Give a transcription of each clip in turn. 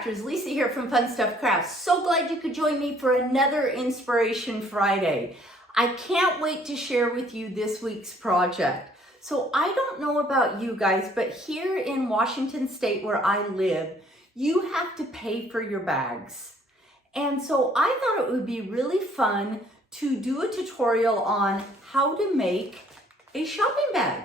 crafters, Lisa here from Fun Stuff Crafts. So glad you could join me for another Inspiration Friday. I can't wait to share with you this week's project. So I don't know about you guys, but here in Washington State where I live, you have to pay for your bags. And so I thought it would be really fun to do a tutorial on how to make a shopping bag.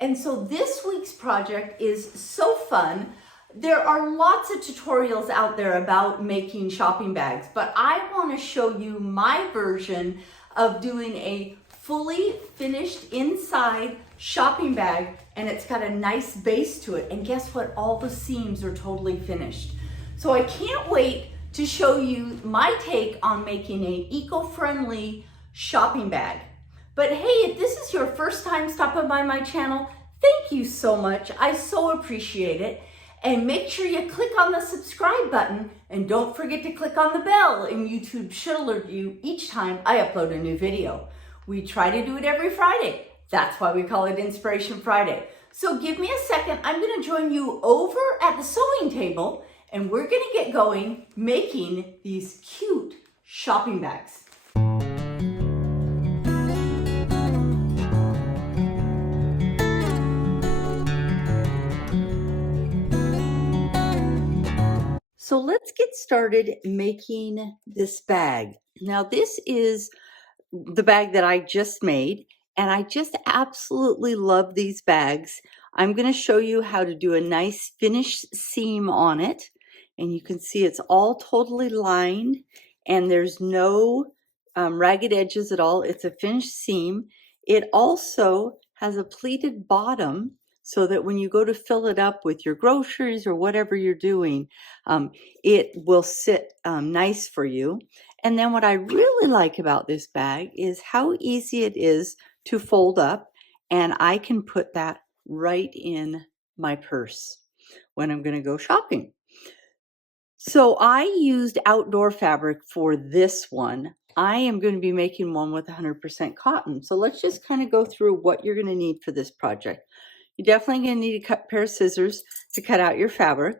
And so this week's project is so fun. There are lots of tutorials out there about making shopping bags, but I want to show you my version of doing a fully finished inside shopping bag, and it's got a nice base to it. And guess what? All the seams are totally finished. So I can't wait to show you my take on making an eco-friendly shopping bag. But hey, if this is your first time stopping by my channel, thank you so much. I so appreciate it. And make sure you click on the subscribe button, and don't forget to click on the bell, and YouTube should alert you each time I upload a new video. We try to do it every Friday. That's why we call it Inspiration Friday. So give me a second. I'm going to join you over at the sewing table, and we're going to get going making these cute shopping bags. So let's get started making this bag. Now this is the bag that I just made, and I just absolutely love these bags. I'm going to show you how to do a nice finished seam on it, and you can see it's all totally lined and there's no ragged edges at all. It's a finished seam. It also has a pleated bottom, so that when you go to fill it up with your groceries or whatever you're doing, it will sit nice for you. And then what I really like about this bag is how easy it is to fold up, and I can put that right in my purse when I'm going to go shopping. So I used outdoor fabric for this one. I am going to be making one with 100% cotton. So let's just kind of go through what you're going to need for this project. You're definitely going to need a pair of scissors to cut out your fabric.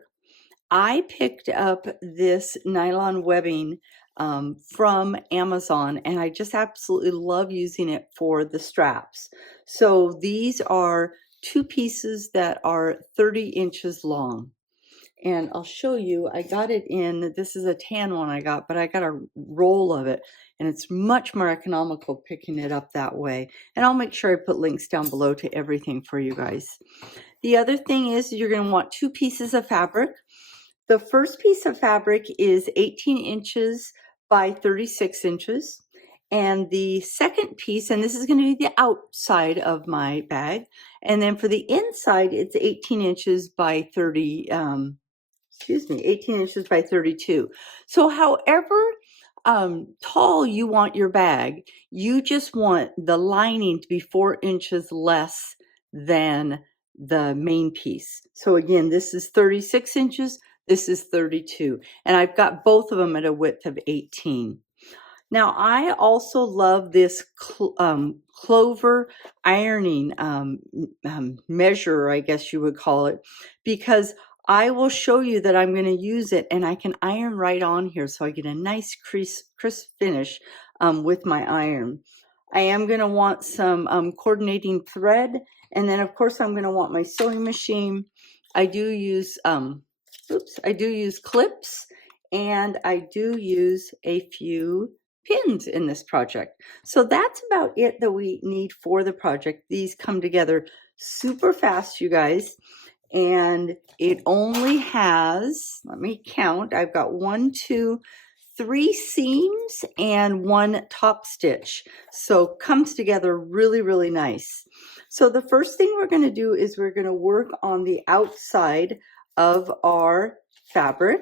I picked up this nylon webbing from Amazon, and I just absolutely love using it for the straps. So these are two pieces that are 30 inches long. And I'll show you, I got it in, this is a tan one I got, but I got a roll of it, and it's much more economical picking it up that way. And I'll make sure I put links down below to everything for you guys. The other thing is you're going to want two pieces of fabric. The first piece of fabric is 18 inches by 36 inches. And the second piece, and this is going to be the outside of my bag. And then for the inside, it's 18 inches by 18 inches by 32. So however tall you want your bag, you just want the lining to be 4 inches less than the main piece. So again, this is 36 inches, this is 32. And I've got both of them at a width of 18. Now, I also love this clover ironing measure, I guess you would call it, because I will show you that I'm going to use it, and I can iron right on here, so I get a nice crisp finish with my iron. I am going to want some coordinating thread, and then of course I'm going to want my sewing machine. I do use clips, and I do use a few pins in this project. So that's about it that we need for the project. These come together super fast, you guys. And it only has, let me count, I've got 1, 2, 3 seams and 1 top stitch. So comes together really, really nice. So the first thing we're going to do is we're going to work on the outside of our fabric.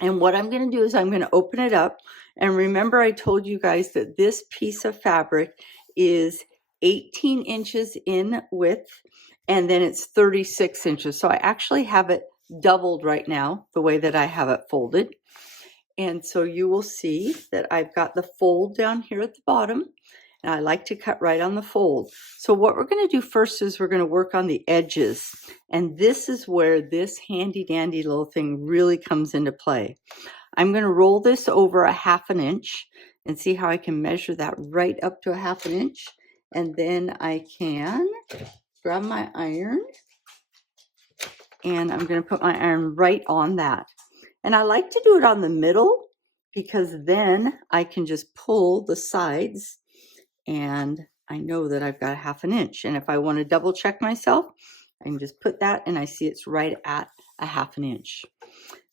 And what I'm going to do is I'm going to open it up. And remember, I told you guys that this piece of fabric is 18 inches in width, and then it's 36 inches. So I actually have it doubled right now, the way that I have it folded. And so you will see that I've got the fold down here at the bottom, and I like to cut right on the fold. So what we're going to do first is we're going to work on the edges, and this is where this handy dandy little thing really comes into play. I'm going to roll this over a 1/2 inch and see how I can measure that right up to a 1/2 inch, and then I can grab my iron, and I'm going to put my iron right on that. And I like to do it on the middle because then I can just pull the sides and I know that I've got a 1/2 inch. And if I want to double check myself, I can just put that and I see it's right at a 1/2 inch.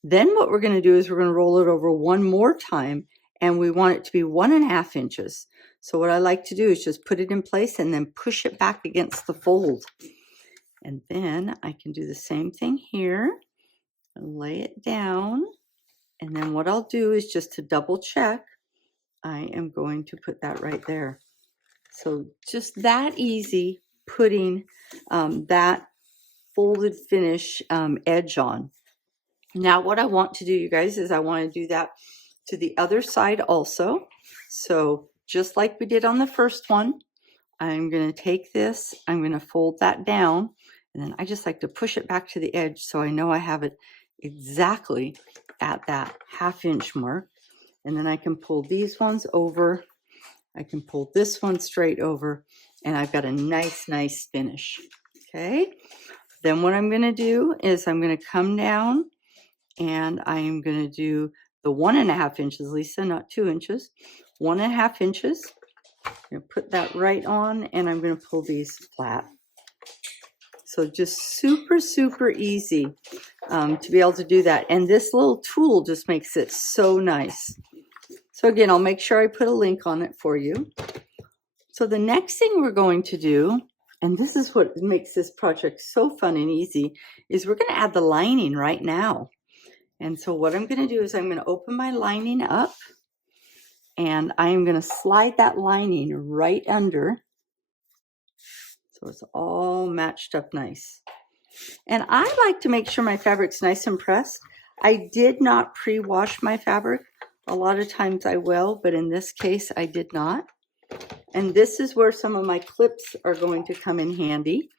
Then what we're going to do is we're going to roll it over one more time, and we want it to be 1.5 inches. So what I like to do is just put it in place and then push it back against the fold. And then I can do the same thing here and lay it down. And then what I'll do is just to double check, I am going to put that right there. So just that easy, putting that folded finish edge on. Now what I want to do, you guys, is I want to do that to the other side also. So just like we did on the first one, I'm going to take this, I'm going to fold that down, and then I just like to push it back to the edge so I know I have it exactly at that 1/2 inch mark. And then I can pull these ones over, I can pull this one straight over, and I've got a nice finish. Okay, then what I'm going to do is I'm going to come down and I am going to do the 1.5 inches, Lisa, not 2 inches, 1.5 inches. I'm going to put that right on, and I'm going to pull these flat. So just super easy to be able to do that. And this little tool just makes it so nice. So again, I'll make sure I put a link on it for you. So the next thing we're going to do, and this is what makes this project so fun and easy, is we're going to add the lining right now. And so what I'm going to do is I'm going to open my lining up, and I am going to slide that lining right under so it's all matched up nice. And I like to make sure my fabric's nice and pressed. I did not pre-wash my fabric. A lot of times I will, but in this case I did not. And this is where some of my clips are going to come in handy.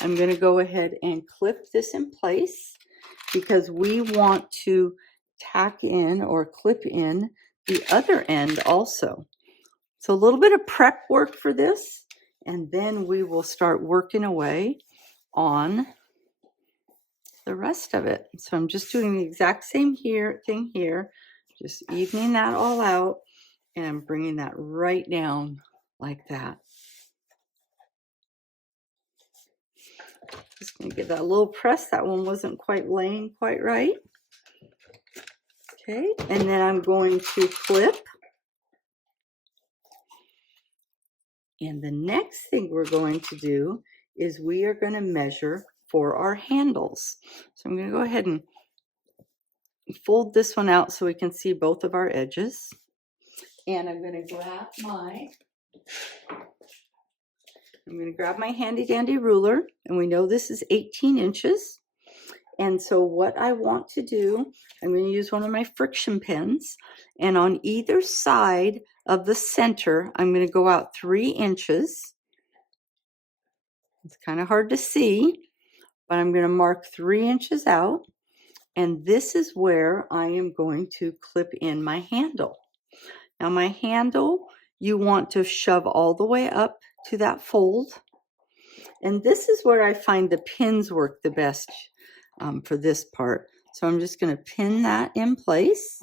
I'm going to go ahead and clip this in place because we want to tack in or clip in the other end also. So a little bit of prep work for this, and then we will start working away on the rest of it. So I'm just doing the exact same thing here, just evening that all out, and I'm bringing that right down like that. Just going to give that a little press. That one wasn't quite laying quite right. Okay, and then I'm going to clip. And the next thing we're going to do is we are going to measure for our handles. So I'm going to go ahead and fold this one out so we can see both of our edges. And I'm going to grab my handy dandy ruler, and we know this is 18 inches. And so what I want to do, I'm going to use one of my friction pins, and on either side of the center, I'm going to go out 3 inches. It's kind of hard to see, but I'm going to mark 3 inches out, and this is where I am going to clip in my handle. Now my handle, you want to shove all the way up to that fold, and this is where I find the pins work the best for this part. So I'm just going to pin that in place,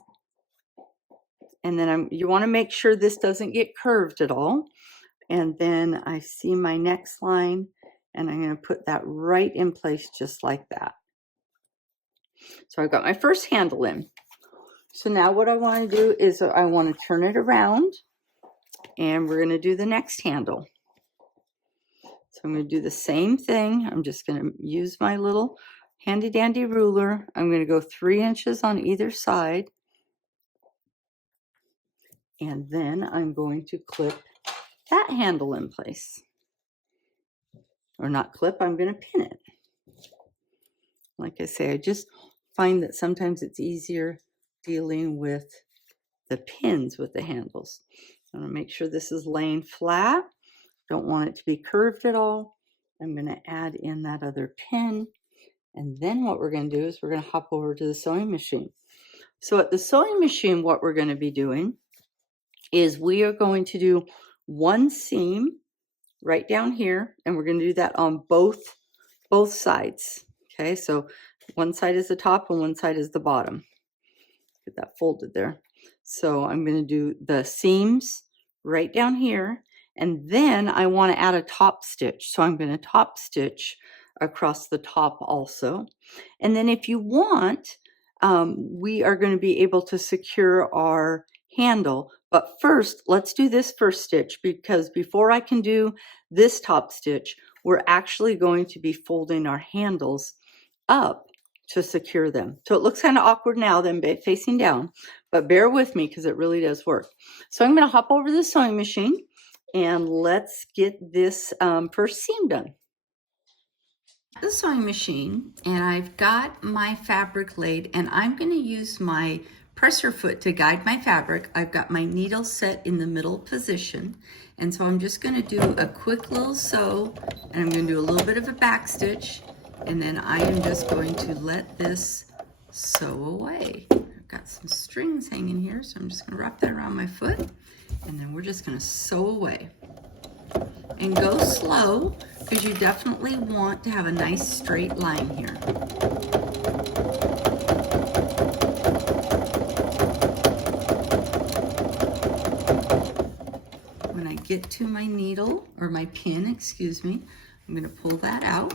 and then you want to make sure this doesn't get curved at all. And then I see my next line, and I'm going to put that right in place just like that. So I've got my first handle in. So now what I want to do is I want to turn it around, and we're going to do the next handle. So I'm going to do the same thing. I'm just going to use my little handy dandy ruler. I'm going to go 3 inches on either side, and then I'm going to clip that handle in place. Or not clip, I'm going to pin it. Like I say, I just find that sometimes it's easier dealing with the pins with the handles. I'm gonna make sure this is laying flat. Don't want it to be curved at all. I'm gonna add in that other pin. And then what we're gonna do is we're gonna hop over to the sewing machine. So at the sewing machine, what we're gonna be doing is we are going to do one seam right down here, and we're gonna do that on both sides. Okay, so one side is the top and one side is the bottom. Get that folded there. So I'm going to do the seams right down here, and then I want to add a top stitch. So I'm going to top stitch across the top also. And then if you want, we are going to be able to secure our handle. But first, let's do this first stitch, because before I can do this top stitch, we're actually going to be folding our handles up to secure them. So it looks kind of awkward now, them facing down, but bear with me because it really does work. So I'm going to hop over to the sewing machine and let's get this first seam done. The sewing machine, and I've got my fabric laid, and I'm going to use my presser foot to guide my fabric. I've got my needle set in the middle position, and so I'm just going to do a quick little sew, and I'm going to do a little bit of a back stitch, and then I am just going to let this sew away. I've got some strings hanging here, so I'm just going to wrap that around my foot, and then we're just going to sew away. And go slow, because you definitely want to have a nice straight line here. When I get to my needle, or my pin, excuse me, I'm going to pull that out.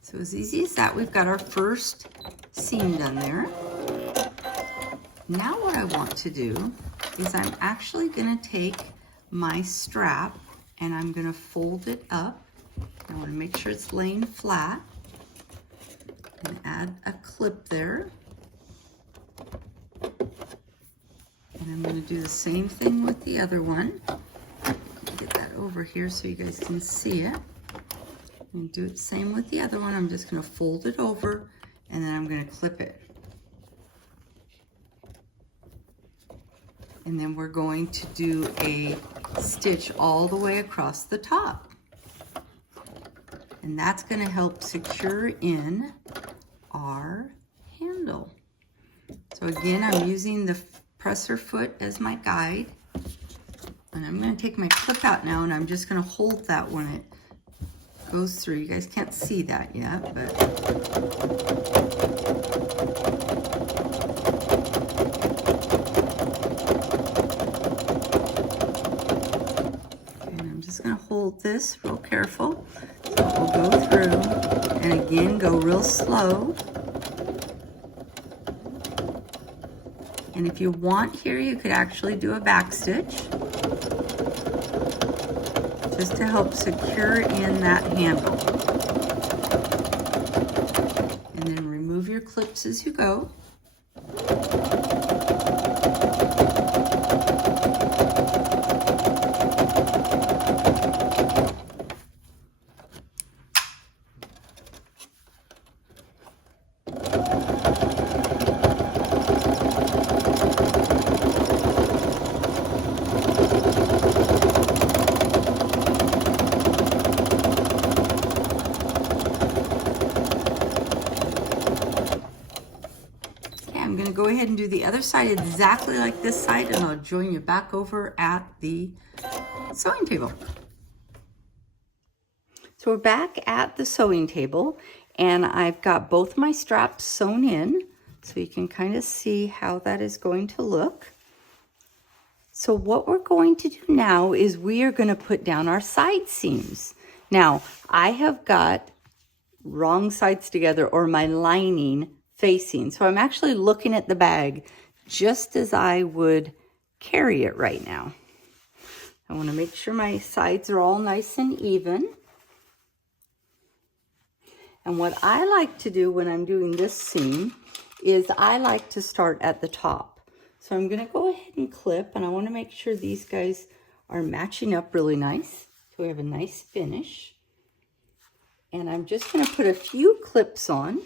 So as easy as that, we've got our first seam done there. Now what I want to do is I'm actually going to take my strap and I'm going to fold it up. I want to make sure it's laying flat and add a clip there. And I'm going to do the same thing with the other one. Get that over here so you guys can see it. And do it the same with the other one. I'm just going to fold it over and then I'm going to clip it. And then we're going to do a stitch all the way across the top. And that's going to help secure in our handle. So again, I'm using the presser foot as my guide. And I'm going to take my clip out now, and I'm just going to hold that when it goes through. You guys can't see that yet, but and I'm just going to hold this real careful. So we'll go through and again go real slow. And if you want here, you could actually do a back stitch, just to help secure in that handle. And then remove your clips as you go. I'm going to go ahead and do the other side exactly like this side, and I'll join you back over at the sewing table. So we're back at the sewing table, and I've got both my straps sewn in, so you can kind of see how that is going to look. So what we're going to do now is we are going to put down our side seams. Now, I have got wrong sides together, or my lining facing. So I'm actually looking at the bag just as I would carry it right now. I want to make sure my sides are all nice and even. And what I like to do when I'm doing this seam is I like to start at the top. So I'm going to go ahead and clip, and I want to make sure these guys are matching up really nice. So we have a nice finish. And I'm just going to put a few clips on.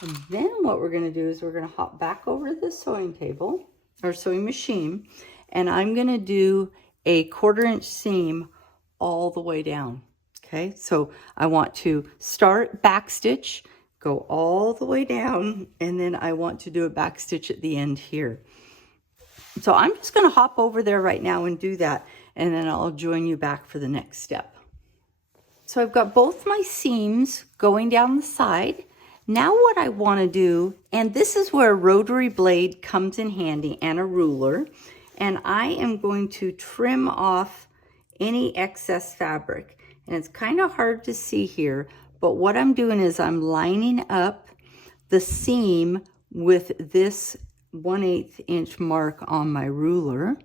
And then what we're going to do is we're going to hop back over to the sewing table or sewing machine, and I'm going to do a 1/4 inch seam all the way down. Okay, so I want to start back stitch, go all the way down, and then I want to do a back stitch at the end here. So I'm just going to hop over there right now and do that, and then I'll join you back for the next step. So I've got both my seams going down the side. Now what I want to do, and this is where a rotary blade comes in handy and a ruler, and I am going to trim off any excess fabric. And it's kind of hard to see here, but what I'm doing is I'm lining up the seam with this 1/8 inch mark on my ruler.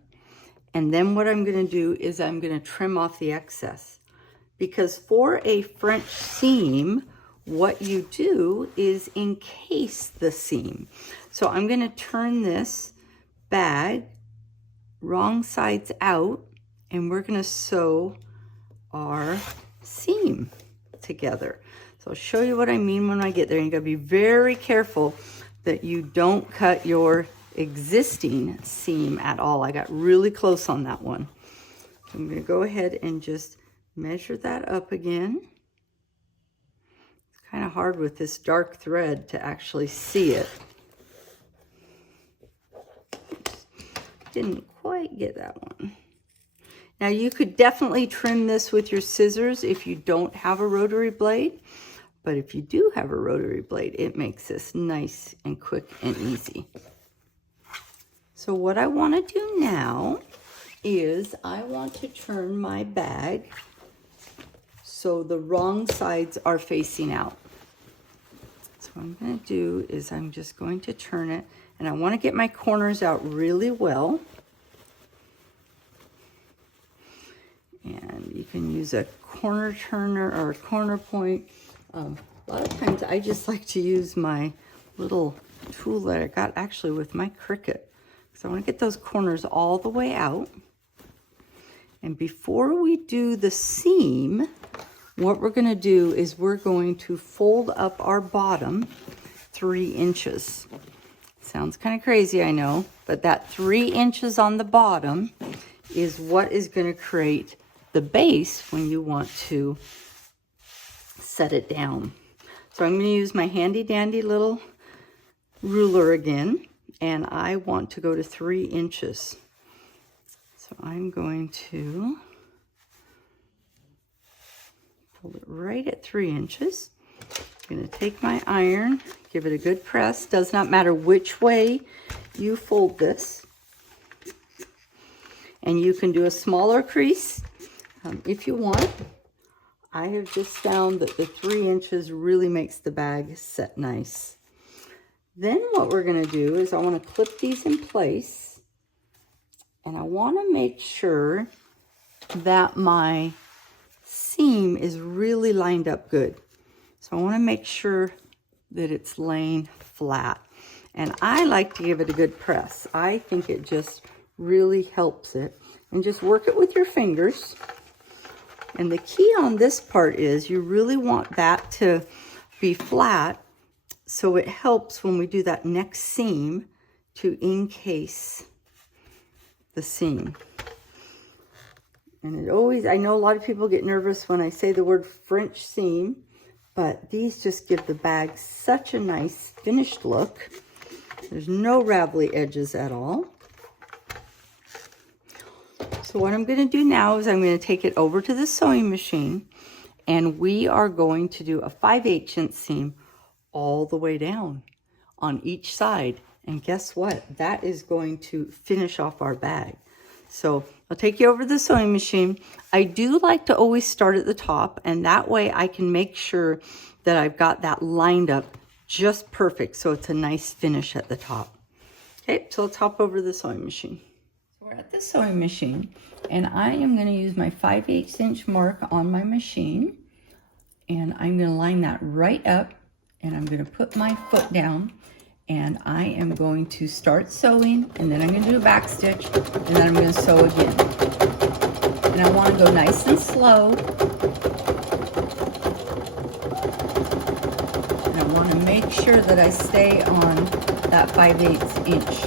And then what I'm going to do is I'm going to trim off the excess. Because for a French seam, what you do is encase the seam. So I'm going to turn this bag wrong sides out, and we're going to sew our seam together. So I'll show you what I mean when I get there. You got to be very careful that you don't cut your existing seam at all. I got really close on that one. I'm going to go ahead and just measure that up again. It's kind of hard with this dark thread to actually see it. Didn't quite get that one. Now you could definitely trim this with your scissors if you don't have a rotary blade, but if you do have a rotary blade, it makes this nice and quick and easy. So what I want to do now is I want to turn my bag so the wrong sides are facing out. So what I'm going to do is I'm just going to turn it, and I want to get my corners out really well. And you can use a corner turner or a corner point. A lot of times I just like to use my little tool that I got actually with my Cricut. So I want to get those corners all the way out. And before we do the seam, what we're going to do is we're going to fold up our bottom 3 inches. Sounds kind of crazy, I know, but that 3 inches on the bottom is what is going to create the base when you want to set it down. So I'm going to use my handy dandy little ruler again, and I want to go to 3 inches. So I'm going to hold it right at 3 inches. I'm going to take my iron, give it a good press. Does not matter which way you fold this. And you can do a smaller crease if you want. I have just found that the 3 inches really makes the bag set nice. Then what we're going to do is I want to clip these in place, and I want to make sure that my seam is really lined up good. So I want to make sure that it's laying flat, and I like to give it a good press. I think it just really helps it, and just work it with your fingers. And the key on this part is you really want that to be flat, so it helps when we do that next seam to encase the seam. And it always, I know a lot of people get nervous when I say the word French seam, but these just give the bag such a nice finished look. There's no ravelly edges at all. So what I'm going to do now is I'm going to take it over to the sewing machine, and we are going to do a 5/8 inch seam all the way down on each side. And guess what? That is going to finish off our bag. So I'll take you over to the sewing machine. I do like to always start at the top, and that way I can make sure that I've got that lined up just perfect, so it's a nice finish at the top. Okay, so let's hop over to the sewing machine. So we're at the sewing machine, and I am going to use my 5/8 inch mark on my machine, and I'm going to line that right up, and I'm going to put my foot down, and I am going to start sewing, and then I'm going to do a back stitch, and then I'm going to sew again. And I want to go nice and slow, and I want to make sure that I stay on that 5/8 inch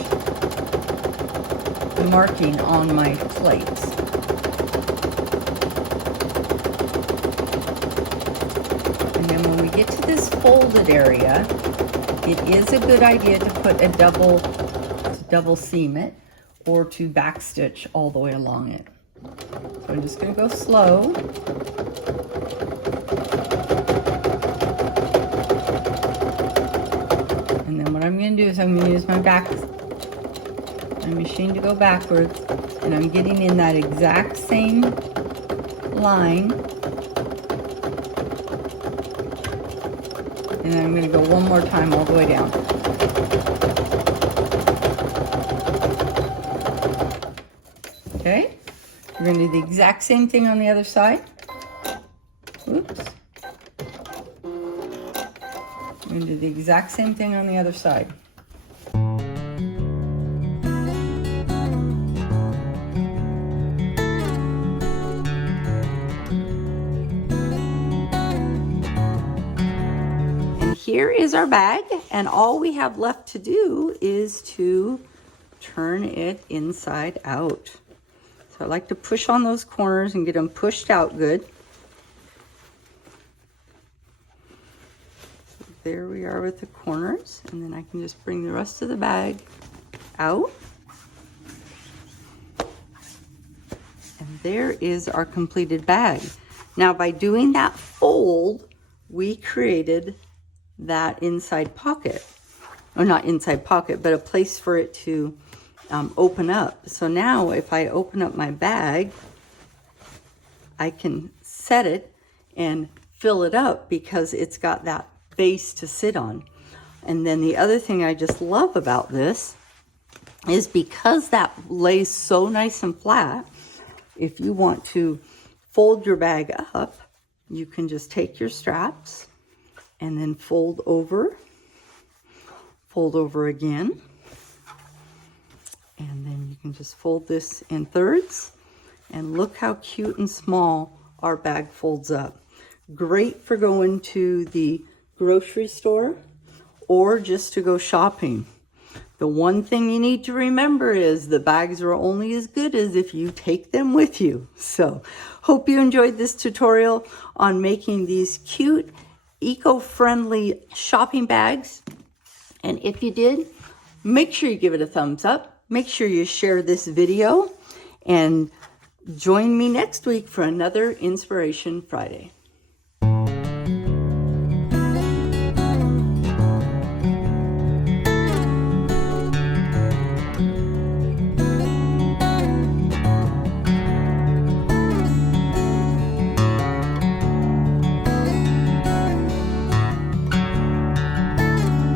marking on my plates. And then when we get to this folded area, it is a good idea to put a double seam it, or to back stitch all the way along it. So I'm just going to go slow. And then what I'm going to do is I'm going to use my machine to go backwards, and I'm getting in that exact same line, and then I'm going to go one more time all the way down. Okay, we're going to do the exact same thing on the other side. Oops. We're going to do the exact same thing on the other side. Here is our bag, and all we have left to do is to turn it inside out. So I like to push on those corners and get them pushed out good. So there we are with the corners, and then I can just bring the rest of the bag out. And there is our completed bag. Now by doing that fold, we created that inside pocket, or not inside pocket, but a place for it to open up. So now if I open up my bag, I can set it and fill it up because it's got that base to sit on. And then the other thing I just love about this is because that lays so nice and flat, if you want to fold your bag up, you can just take your straps and then fold over again, and then you can just fold this in thirds, and look how cute and small our bag folds up. Great for going to the grocery store or just to go shopping. The one thing you need to remember is the bags are only as good as if you take them with you. So hope you enjoyed this tutorial on making these cute eco-friendly shopping bags, and if you did, make sure you give it a thumbs up, make sure you share this video, and join me next week for another Inspiration Friday.